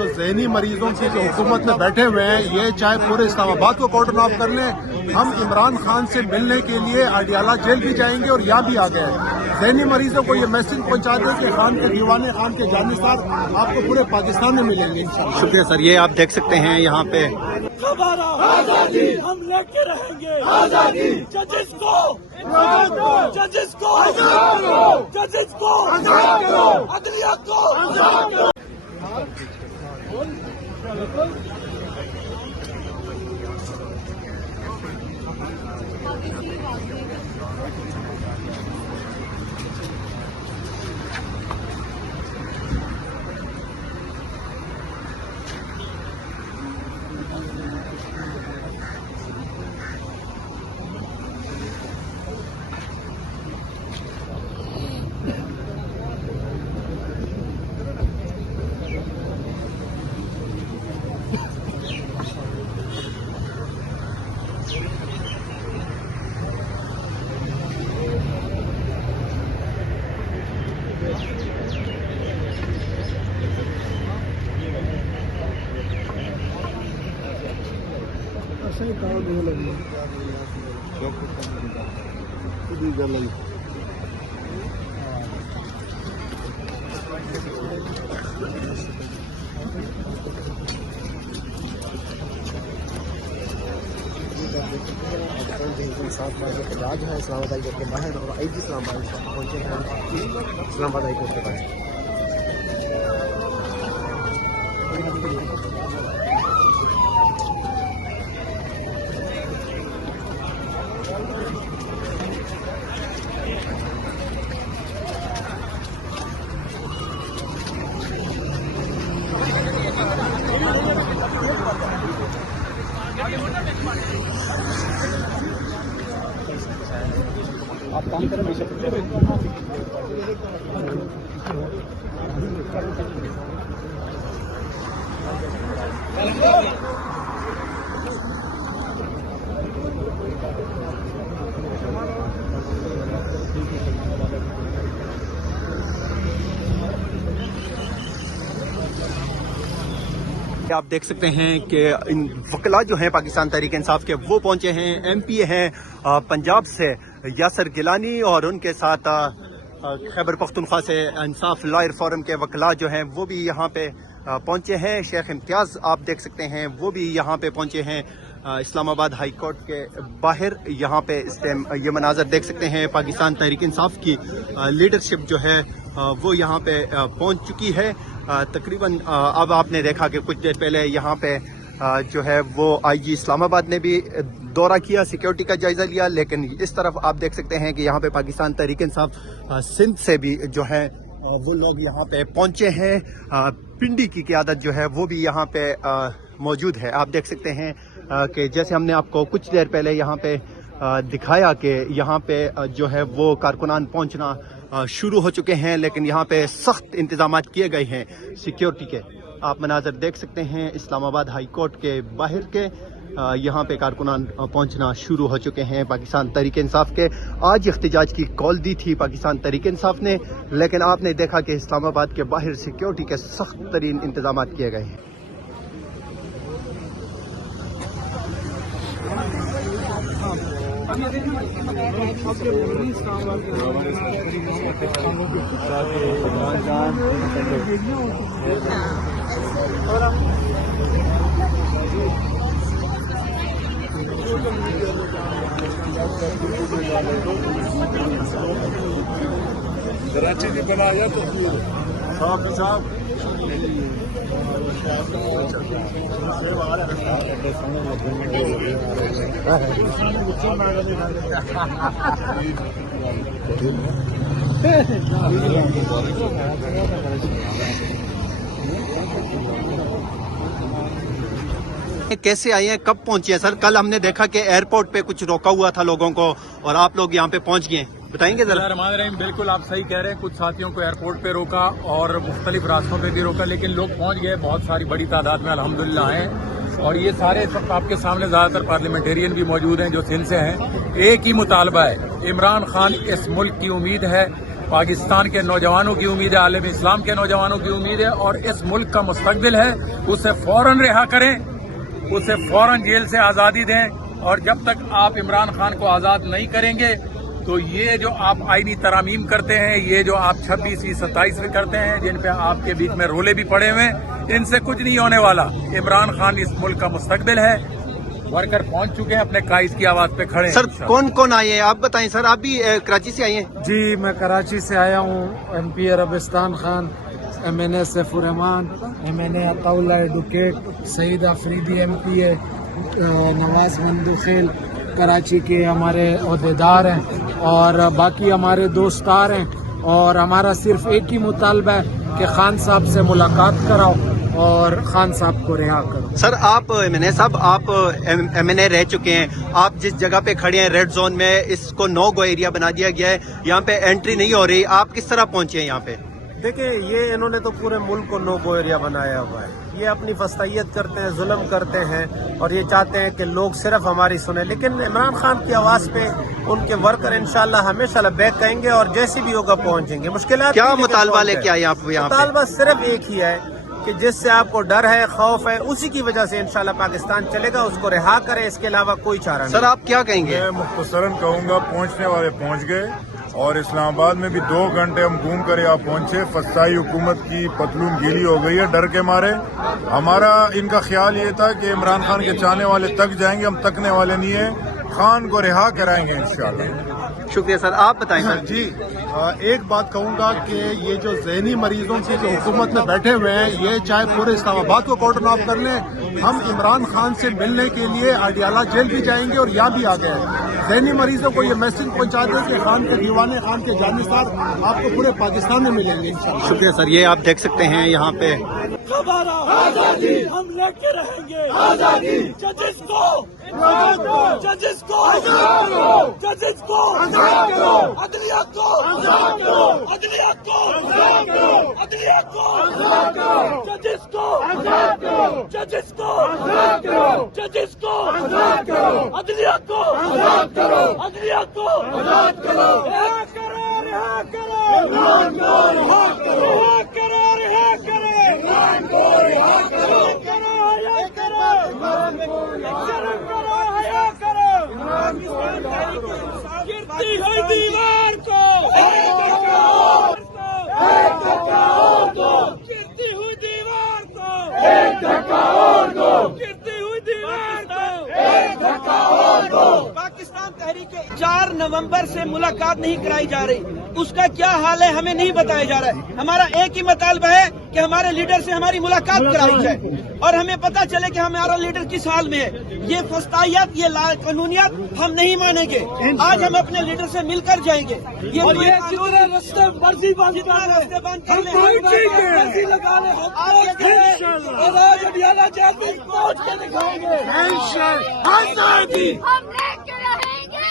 जो ज़हनी मरीजों की जो हुकूमत में बैठे हुए हैं, ये चाहे पूरे इस्लामाबाद को कॉर्डन ऑफ कर लें, हम इमरान खान से मिलने के लिए अडियाला जेल भी जाएंगे और यहाँ भी आ गए। ज़हनी मरीजों को ये मैसेज पहुँचा दें कि खान के दीवाने, खान के जानिसार आपको पूरे पाकिस्तान में मिलेंगे इंशाअल्लाह। शुक्रिया सर। ये आप देख सकते हैं यहाँ पे आजादी हम लेके रहेंगे, आजादी जजेस को, जजेस को, जजेस को, अदलिया को। राज है इस्लामाबाद हाई कोर्ट के बाहर और आई जी इस्लामाबाद पहुंचे हैं इस्लामाबाद हाई कोर्ट के पास। आप काम करें आप देख सकते हैं कि इन वकला जो हैं पाकिस्तान तहरीक इंसाफ के वो पहुंचे हैं। MP हैं पंजाब से यासर गिलानी और उनके साथ खैबर पख्तूनख्वा से इंसाफ लॉयर फोरम के वकला जो हैं वो भी यहाँ पे पहुंचे हैं। शेख इम्तियाज़ आप देख सकते हैं वो भी यहाँ पे पहुंचे हैं इस्लामाबाद हाई कोर्ट के बाहर। यहाँ पे इस टाइम ये मनाजर देख सकते हैं, पाकिस्तान तहरीक इंसाफ की लीडरशिप जो है वो यहाँ पे पहुंच चुकी है। तकरीबन अब आपने देखा कि कुछ देर पहले यहाँ पे जो है वो IG इस्लामाबाद ने भी दौरा किया, सिक्योरिटी का जायजा लिया, लेकिन इस तरफ आप देख सकते हैं कि यहाँ पे पाकिस्तान तहरीक इंसाफ सिंध से भी जो है वो लोग यहाँ पे पहुँचे हैं। पिंडी की क़यादत जो है वो भी यहाँ पे मौजूद है। आप देख सकते हैं कि जैसे हमने आपको कुछ देर पहले यहाँ पे दिखाया कि यहाँ पे जो है वो कारकुनान पहुँचना शुरू हो चुके हैं, लेकिन यहाँ पे सख्त इंतजाम किए गए हैं सिक्योरिटी के। आप मनाजर देख सकते हैं इस्लामाबाद हाई कोर्ट के बाहर के। यहाँ पे कारकुनान पहुँचना शुरू हो चुके हैं पाकिस्तान तहरीक इंसाफ के। आज इख्तिजाज की कॉल दी थी पाकिस्तान तहरीक इंसाफ ने, लेकिन आपने देखा कि इस्लामाबाद के बाहर सिक्योरिटी के सख्त तरीन इंतजाम किए गए हैं। कराची में बनाया तो साहब कैसे आए हैं, कब पहुंचे हैं सर? कल हमने देखा कि एयरपोर्ट पे कुछ रोका हुआ था लोगों को और आप लोग यहाँ पे पहुंच गए, बताएंगे जरा? रहमान रहीम, बिल्कुल आप सही कह रहे हैं। कुछ साथियों को एयरपोर्ट पे रोका और मुख्तलिफ रास्तों पे भी रोका, लेकिन लोग पहुंच गए। बहुत सारी बड़ी तादाद में अल्हम्दुलिल्लाह हैं और ये सारे आपके सामने ज्यादातर पार्लियामेंटेरियन भी मौजूद हैं जो सिंध से हैं। एक ही मुतालबा है, इमरान खान इस मुल्क की उम्मीद है, पाकिस्तान के नौजवानों की उम्मीद है, आलम इस्लाम के नौजवानों की उम्मीद है और इस मुल्क का मुस्तकबिल है। उसे फौरन रिहा करें, उसे फौरन जेल से आज़ादी दें और जब तक आप इमरान खान को आज़ाद नहीं करेंगे तो ये जो आप आईनी तरामीम करते हैं, ये जो आप 26वीं 27वीं करते हैं, जिन पे आपके बीच में रोले भी पड़े हुए हैं, इनसे कुछ नहीं होने वाला। इमरान खान इस मुल्क का मुस्तकबिल है। वर्कर पहुंच चुके हैं, अपने काइज की आवाज पे खड़े हैं। सर कौन कौन आए हैं आप बताएं सर, आप भी कराची से आए हैं? जी, मैं कराची से आया हूँ। MP Arbistan Khan, MNA Saifur Rehman, MNA Ataullah advocate, Saeed Afridi MP है, नवाज मंदुखेल कराची के हमारे अहदेदार हैं और बाकी हमारे दोस्तार हैं और हमारा सिर्फ एक ही मुतालबा है कि खान साहब से मुलाकात कराओ और खान साहब को रिहा करो। सर आप MNA साहब, आप MNA रह चुके हैं, आप जिस जगह पे खड़े हैं रेड जोन में, इसको नो गो एरिया बना दिया गया है, यहाँ पे एंट्री नहीं हो रही, आप किस तरह पहुंचे हैं यहाँ पे? देखिए, ये इन्होंने तो पूरे मुल्क को नो गो एरिया बनाया हुआ है। ये अपनी फस्तैयत करते हैं, जुल्म करते हैं और ये चाहते हैं कि लोग सिर्फ हमारी सुने, लेकिन इमरान खान की आवाज़ पे उनके वर्कर इंशाल्लाह हमेशा लबैक कहेंगे और जैसी भी होगा पहुंचेंगे। मुश्किलात क्या मुतालबा लेके आए आप यहाँ पे? मुतालबा सिर्फ एक ही है कि जिससे आपको डर है, खौफ है, उसी की वजह से इंशाल्लाह पाकिस्तान चलेगा, उसको रिहा करे, इसके अलावा कोई चारा नहीं। सर आप क्या कहेंगे? मैं मुख्तसरन कहूँगा, पहुँचने वाले पहुँच गए और इस्लामाबाद में भी 2 घंटे हम घूम कर यहाँ पहुँचे। फसाई हुकूमत की पतलून गीली हो गई है डर के मारे। हमारा इनका ख्याल ये था कि इमरान खान के चाहने वाले तक जाएंगे, हम तकने वाले नहीं है, खान को रिहा कराएंगे इंशाल्लाह। शुक्रिया सर, आप बताएं सर। जी, एक बात कहूंगा कि ये जो जहनी मरीजों की जो हुकूमत में बैठे हुए हैं, ये चाहे पूरे इस्लामाबाद को कॉर्डन ऑफ कर लें, हम इमरान खान से मिलने के लिए अडियाला जेल भी जाएंगे और यहाँ भी आ गए। जहनी मरीजों को ये मैसेज पहुंचा दें कि खान के दीवाने, खान के जानिसार आपको पूरे पाकिस्तान में मिलेंगे इंशाल्लाह। शुक्रिया सर, ये आप देख सकते हैं यहाँ पे हमारा आजादी, हम लड़के रहेंगे आजादी। जजेस को, जजेस को, जजेस को, अदलिया को, अदलिया को, अदलिया को, जजेस को, जजेस को, जजेस को, अदलिया को, अदलिया को, रिहा करो, रिहा करो, रिहा करो, रिहा करो, इमरान को रिहा करो, हया करो, शर्म करो, हया करो, गिरती हुई दीवार को एक धक्का और दो, गिरती हुई दीवार को एक धक्का और दो, गिरती हुई दीवार को एक धक्का और दो। पाकिस्तान तहरीक 4 नवंबर से मुलाकात नहीं कराई जा रही, उसका क्या हाल है हमें नहीं बताया जा रहा है। हमारा एक ही मुतालबा है कि हमारे लीडर से हमारी मुलाकात कराई जाए और हमें पता चले कि हमारा लीडर किस हाल में है। ये फस्तायत, ये कानूनियत हम नहीं मानेंगे। आज हम अपने लीडर से मिलकर जाएंगे। ये जितने रस्ते मर्जी बंद कर ले, मर्जी लगा ले, और आज अडियाला जेल में पहुंच के दिखाएंगे आजादी, हम लेके रहेंगे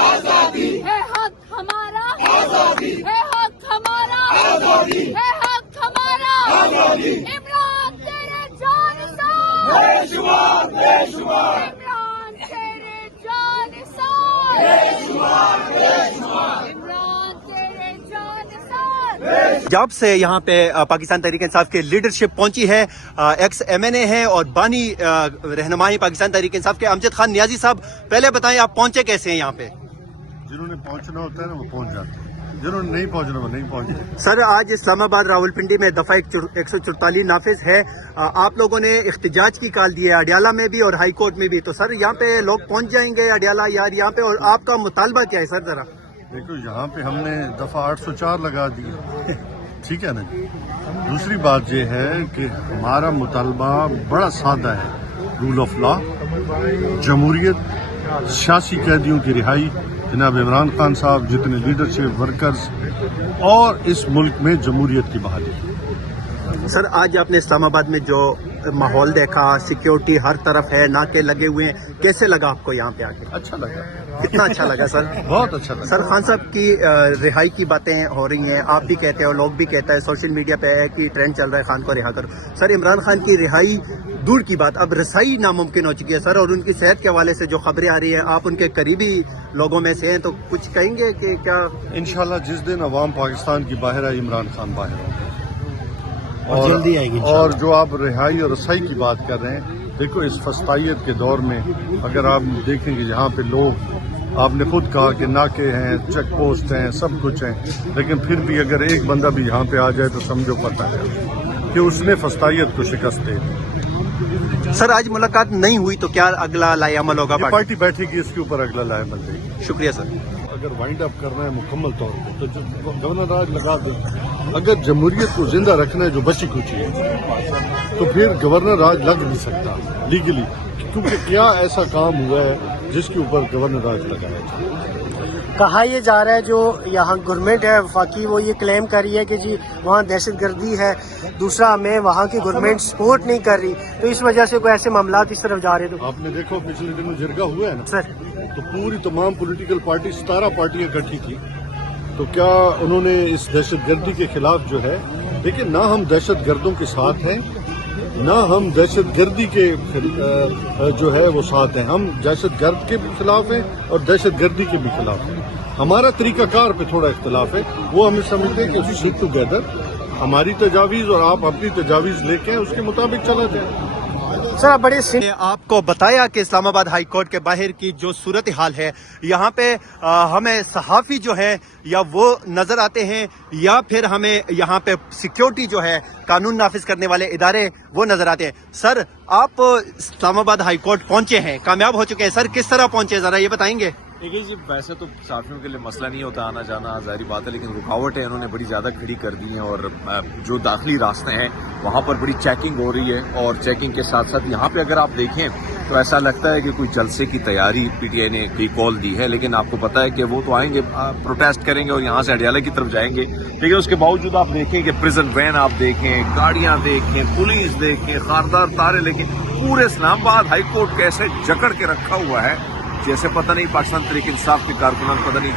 आजादी। है हक हमारा आजादी, है हक हमारा आजादी, है हक हमारा आजादी। इमरान तेरे जानिसार, बेशुमार, बेशुमार, इमरान तेरे जानिसार, बेशुमार, बेशुमार, इमरान तेरे जानिसार। जब से यहाँ पे पाकिस्तान तहरीक इंसाफ के लीडरशिप पहुंची है, एक्स MNA है और बानी रहनुमाई पाकिस्तान तहरीक इंसाफ के अमजद खान नियाजी साहब, पहले बताएं आप पहुंचे कैसे हैं यहाँ पे? जिन्होंने पहुंचना होता है ना वो पहुंच जाते हैं, जिन्होंने नहीं पहुंचना वो नहीं पहुंचते। सर आज इस्लामाबाद रावलपिंडी में दफा 144 नाफिज है, आप लोगों ने इख्तिजाज की कॉल दी है अडियाला में भी और हाई कोर्ट में भी, तो सर यहाँ पे लोग पहुंच जाएंगे अडियाला यार यहाँ पे, और आपका मुतालबा क्या है सर जरा? देखो यहाँ पे हमने दफा 804 लगा दी, ठीक है ना जी। दूसरी बात ये है कि हमारा मुतालबा बड़ा सादा है, रूल ऑफ लॉ, जमहूरियत, सियासी कैदियों की रिहाई, जनाब इमरान खान साहब, जितने लीडरशिप वर्कर्स, और इस मुल्क में जमहूरियत की बहाली। सर आज आपने इस्लामाबाद में जो माहौल देखा, सिक्योरिटी हर तरफ है, नाके लगे हुए हैं, कैसे लगा आपको यहाँ पे आके? अच्छा लगा, कितना अच्छा लगा सर? बहुत अच्छा लगा। सर खान साहब की रिहाई की बातें हो रही हैं, आप भी कहते हो, लोग भी कहता है, सोशल मीडिया पे है कि ट्रेंड चल रहा है खान को रिहा करो। सर इमरान खान की रिहाई दूर की बात, अब रसाई नामुमकिन हो चुकी है सर, और उनकी सेहत के हवाले से जो खबरें आ रही है, आप उनके करीबी लोगों में से हैं, तो कुछ कहेंगे कि क्या? इंशाल्लाह जिस दिन अवाम पाकिस्तान की बाहर आई, इमरान खान बाहर होंगे और जल्दी आएगी और जो आप रिहाई और रसाई की बात कर रहे हैं, देखो इस फस्तायत के दौर में अगर आप देखेंगे जहाँ पे लोग, आपने खुद कहा कि नाके हैं, चेक पोस्ट हैं, सब कुछ हैं, लेकिन फिर भी अगर एक बंदा भी यहाँ पे आ जाए तो समझो पता है कि उसने फस्तायत को शिकस्त दे दी। सर आज मुलाकात नहीं हुई तो क्या अगला लाएअमल होगा? ये पार्टी बैठेगी, इसके ऊपर अगला लाएअमल देगी। शुक्रिया सर। अगर वाइंड अप करना है मुकम्मल तौर पर तो गवर्नर राज लगा दें। अगर जमहूरियत को जिंदा रखना है जो बची कुची है, तो फिर गवर्नर राज लग नहीं सकता लीगली, क्योंकि क्या ऐसा काम हुआ है जिसके ऊपर गवर्नर राज लगाया जाए। कहा यह जा रहा है जो यहाँ गवर्नमेंट है वफाकी, वो ये क्लेम कर रही है कि जी वहाँ दहशत गर्दी है, दूसरा हमें वहाँ की गवर्नमेंट सपोर्ट नहीं कर रही, तो इस वजह से कोई ऐसे मामलात इस तरफ जा रहे। तो आपने देखो पिछले दिनों जिरगा हुआ है ना सर, तो पूरी तमाम पॉलिटिकल पार्टी 17 पार्टियां इकट्ठी थी, तो क्या उन्होंने इस दहशत गर्दी के खिलाफ जो है, देखिए ना हम दहशत गर्दों के साथ हैं, ना हम दहशत गर्दी के जो है वो साथ हैं, हम दहशत गर्द के भी खिलाफ हैं और दहशत गर्दी के भी खिलाफ हैं। हमारा तरीकाकार पे थोड़ा इख्तलाफ है, वो हमें समझते हैं कि स्टिक टुगेदर, हमारी तजावीज़ और आप अपनी तजावीज़ लेके आए, उसके मुताबिक चला जाए। सर बड़े आपको बताया कि इस्लामाबाद हाई कोर्ट के बाहर की जो सूरत हाल है, यहाँ पे हमें सहाफ़ी जो है या वो नज़र आते हैं, या फिर हमें यहाँ पे सिक्योरिटी जो है, कानून नाफिज करने वाले इदारे वो नज़र आते हैं। सर आप इस्लामाबाद हाई कोर्ट पहुँचे हैं, कामयाब हो चुके हैं, सर किस तरह पहुँचे ज़रा ये बताएंगे? देखिए जी, वैसे तो साथियों के लिए मसला नहीं होता आना जाना, जाहिर बात है, लेकिन रुकावटें इन्होंने बड़ी ज़्यादा खड़ी कर दी हैं, और जो दाखिली रास्ते हैं वहाँ पर बड़ी चेकिंग हो रही है, और चेकिंग के साथ साथ यहाँ पे अगर आप देखें तो ऐसा लगता है कि कोई जलसे की तैयारी पीटीआई ने की कॉल दी है, लेकिन आपको पता है कि वो तो आएंगे, प्रोटेस्ट करेंगे और यहाँ से अडियाला की तरफ जाएंगे, लेकिन उसके बावजूद आप देखें कि प्रिजन वैन आप देखें, गाड़ियाँ देखें, पुलिस देखें, खारदार तारे, लेकिन पूरे इस्लामाबाद हाई कोर्ट कैसे जकड़ के रखा हुआ है जैसे पता नहीं पाकिस्तान तहरीक इंसाफ के कारकुनान, पता नहीं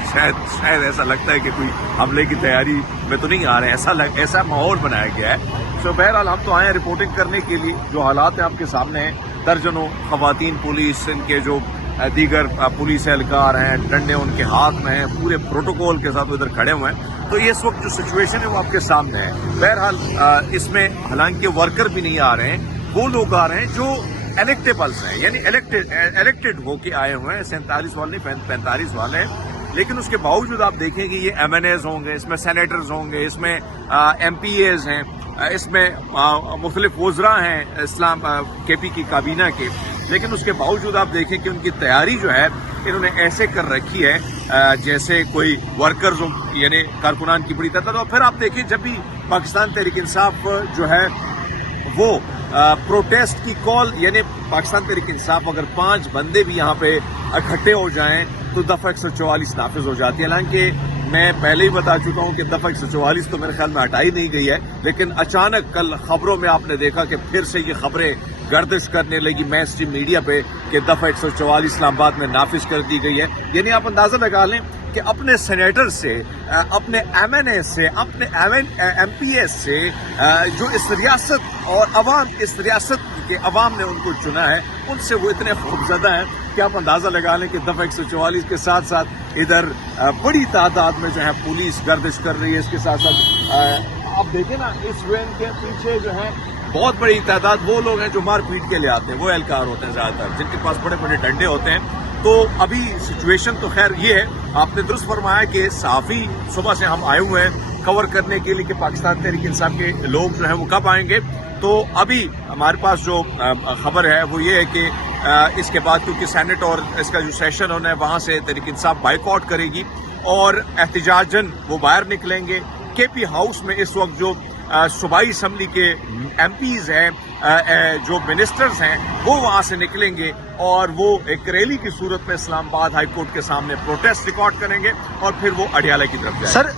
शायद ऐसा लगता है कि कोई हमले की तैयारी में तो नहीं आ रहे हैं, ऐसा माहौल बनाया गया है। तो बहरहाल हम तो आए हैं रिपोर्टिंग करने के लिए, जो हालात हैं आपके सामने हैं। दर्जनों खवातीन पुलिस, इनके जो दीगर पुलिस एहलकार हैं, डंडे उनके हाथ में हैं, पूरे प्रोटोकॉल के साथ वो इधर खड़े हुए हैं। तो ये इस वक्त जो सिचुएशन है वो आपके सामने है। बहरहाल इसमें हालांकि वर्कर भी नहीं आ रहे हैं, वो लोग आ रहे हैं जो इलेक्टेबल्स हैं, यानी इलेक्टेड होके आए हुए हैं, 47 वाले नहीं 45 वाले हैं, लेकिन उसके बावजूद आप देखें कि ये MNAs होंगे, इसमें सेनेटर्स होंगे, इसमें MPAs हैं, इसमें मुख्तलिफ वज़रा हैं इस्लाम KP की काबीना के, लेकिन उसके बावजूद आप देखें कि उनकी तैयारी जो है इन्होंने ऐसे कर रखी है जैसे कोई वर्कर्स हो, यानी कारकुनान की बड़ी तादाद। और फिर आप देखें जब भी पाकिस्तान तहरीक इंसाफ जो है वो प्रोटेस्ट की कॉल, यानी पाकिस्तान तहरीक इंसाफ अगर 5 बंदे भी यहाँ पे इकट्ठे हो जाएं तो दफा 144 नाफिज हो जाती है। हालांकि मैं पहले ही बता चुका हूँ कि दफा 144 तो मेरे ख्याल में हटाई नहीं गई है, लेकिन अचानक कल खबरों में आपने देखा कि फिर से ये खबरें गर्दिश करने लगी मैन स्ट्रीम मीडिया पे कि दफा 144 इस्लामाबाद में नाफिज कर दी गई है। यानी आप अंदाजा लगा लें कि अपने सेनेटर से, अपने MNA से, अपने MPA से, जो इस रियासत और अवाम, इस रियासत के अवाम ने उनको चुना है, उनसे वो इतने खौफजदा हैं कि आप अंदाजा लगा लें कि दफा 144 के साथ साथ इधर बड़ी तादाद में जो है पुलिस गर्दिश कर रही है। इसके साथ साथ आप देखें ना, इस वैन के पीछे जो है बहुत बड़ी तादाद वो लोग हैं जो मार पीट के ले आते हैं, वो एहलकार होते हैं ज्यादातर, जिनके पास बड़े बड़े डंडे होते हैं। तो अभी सिचुएशन तो खैर ये है, आपने दुरुस्त फरमाया कि साफी सुबह से हम आए हुए हैं कवर करने के लिए कि पाकिस्तान तहरीक इंसाफ के लोग जो है वो कब आएंगे। तो अभी हमारे पास जो खबर है वो ये है कि इसके बाद क्योंकि सेनेट और इसका जो सेशन होना है वहाँ से तहरीक इंसाफ बाइकआउट करेगी और एहतजाजन वो बाहर निकलेंगे। KP हाउस में इस वक्त जो सूबाई असम्बली के MPs हैं, जो मिनिस्टर्स हैं, वो वहाँ से निकलेंगे और वो एक रैली की सूरत में इस्लामाबाद हाई कोर्ट के सामने प्रोटेस्ट रिकॉर्ड करेंगे और फिर वो अडियाला की तरफ जाएंगे। सर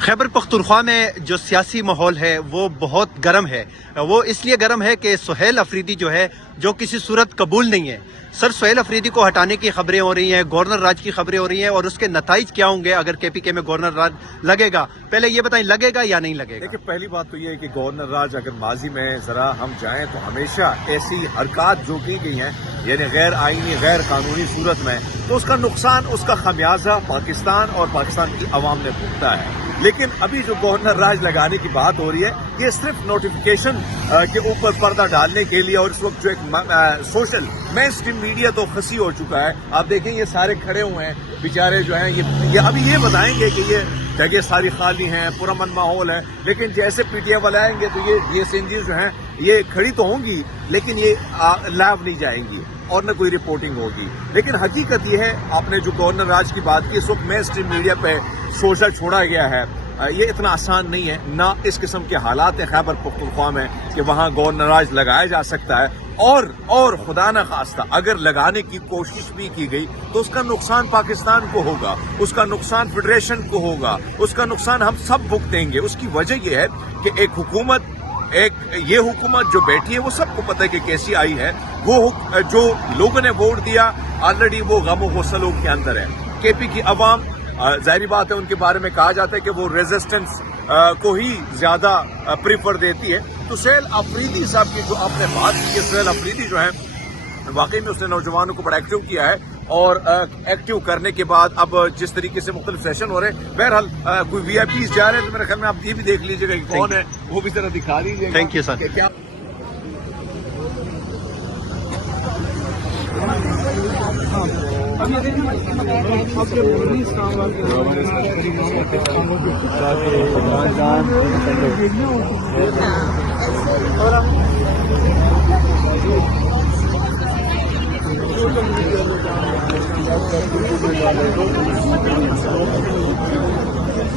خیبر پختونخوا میں جو سیاسی ماحول ہے وہ بہت گرم ہے. وہ اس لیے گرم ہے کہ سہیل افریدی جو ہے جو کسی صورت قبول نہیں ہے. سر سہیل افریدی کو ہٹانے کی خبریں ہو رہی ہیں, گورنر راج کی خبریں ہو رئی ہیں, اور اس کے نتائج کیا ہوں گے اگر کے پی کے میں گورنر راج لگے گا؟ پہلے یہ بتائیں لگے گا یا نہیں لگے گا؟ دیکھیں پہلی بات تو یہ ہے کہ گورنر راج اگر ماضی میں ذرا ہم جائیں تو ہمیشہ ایسی حرکات جو کی گئی ہیں یعنی غیر آئینی غیر قانونی صورت میں, تو اس کا نقصان اس کا خمیازہ پاکستان اور پاکستان کی عوام نے بھگتا ہے. لیکن ابھی جو گورنر راج لگانے کی بات ہو رہی ہے یہ صرف نوٹیفیکیشن کے اوپر پردہ ڈالنے کے لیے, اور اس وقت جو ایک سوشل مین اسٹریم میڈیا تو خسی ہو چکا ہے. آپ دیکھیں یہ سارے کھڑے ہوئے ہیں بیچارے جو ہیں, یہ ابھی یہ بتائیں گے کہ یہ جگہ ساری خالی ہیں, پرامن ماحول ہے, لیکن جیسے پی ٹی آئی والے آئیں گے تو یہ سینجیز جو ہیں یہ کھڑی تو ہوں گی لیکن یہ لائیو نہیں جائیں گی اور نہ کوئی رپورٹنگ ہوگی. لیکن حقیقت یہ ہے, آپ نے جو گورنر راج کی بات کی, اس وقت مین اسٹریم میڈیا پہ سوشل چھوڑا گیا ہے. یہ اتنا آسان نہیں ہے, نہ اس قسم کے حالات ہیں خیبر پختونخوا میں کہ وہاں گورنر راج لگایا جا سکتا ہے. اور خدا نہ خواستہ اگر لگانے کی کوشش بھی کی گئی تو اس کا نقصان پاکستان کو ہوگا, اس کا نقصان فیڈریشن کو ہوگا, اس کا نقصان ہم سب بھگتیں گے. اس کی وجہ یہ ہے کہ یہ حکومت جو بیٹھی ہے وہ سب کو پتہ ہے کہ کیسی آئی ہے. وہ جو لوگوں نے ووٹ دیا آلریڈی وہ غم و غصلوں کے اندر ہے. کے پی کی عوام ظاہری بات ہے ان کے بارے میں کہا جاتا ہے کہ وہ ریزسٹنس کو ہی زیادہ پریفر دیتی ہے. تو سہیل افریدی صاحب کی جو آپ نے بات کی ہے, سہیل افریدی جو ہے واقعی میں اس نے نوجوانوں کو بڑا ایکٹیو کیا ہے, اور ایکٹیو کرنے کے بعد اب جس طریقے سے مختلف سیشن ہو رہے ہیں, بہرحال کوئی وی آئی پیز جا رہے ہیں تو میرے خیال میں آپ یہ بھی دیکھ لیجیے گا کہ کون ہے, وہ بھی ذرا دکھا دیجیے گا. Thank you sir. کیا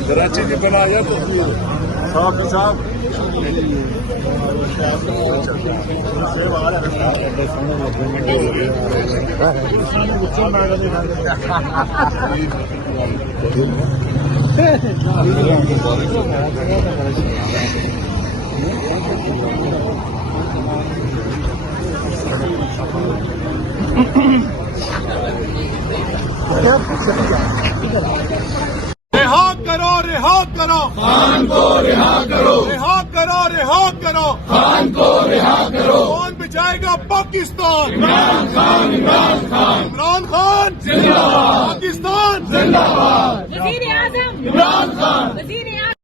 कराची की बनाया तो साहब رہا کرو رہا کرو خان کو رہا کرو, رہا کرو رہا کرو خان کو رہا کرو. کون بچائے گا پاکستان؟ عمران خان, عمران خان, عمران خان زندہ باد, پاکستان زندہ باد. وزیر اعظم عمران خان. وزیر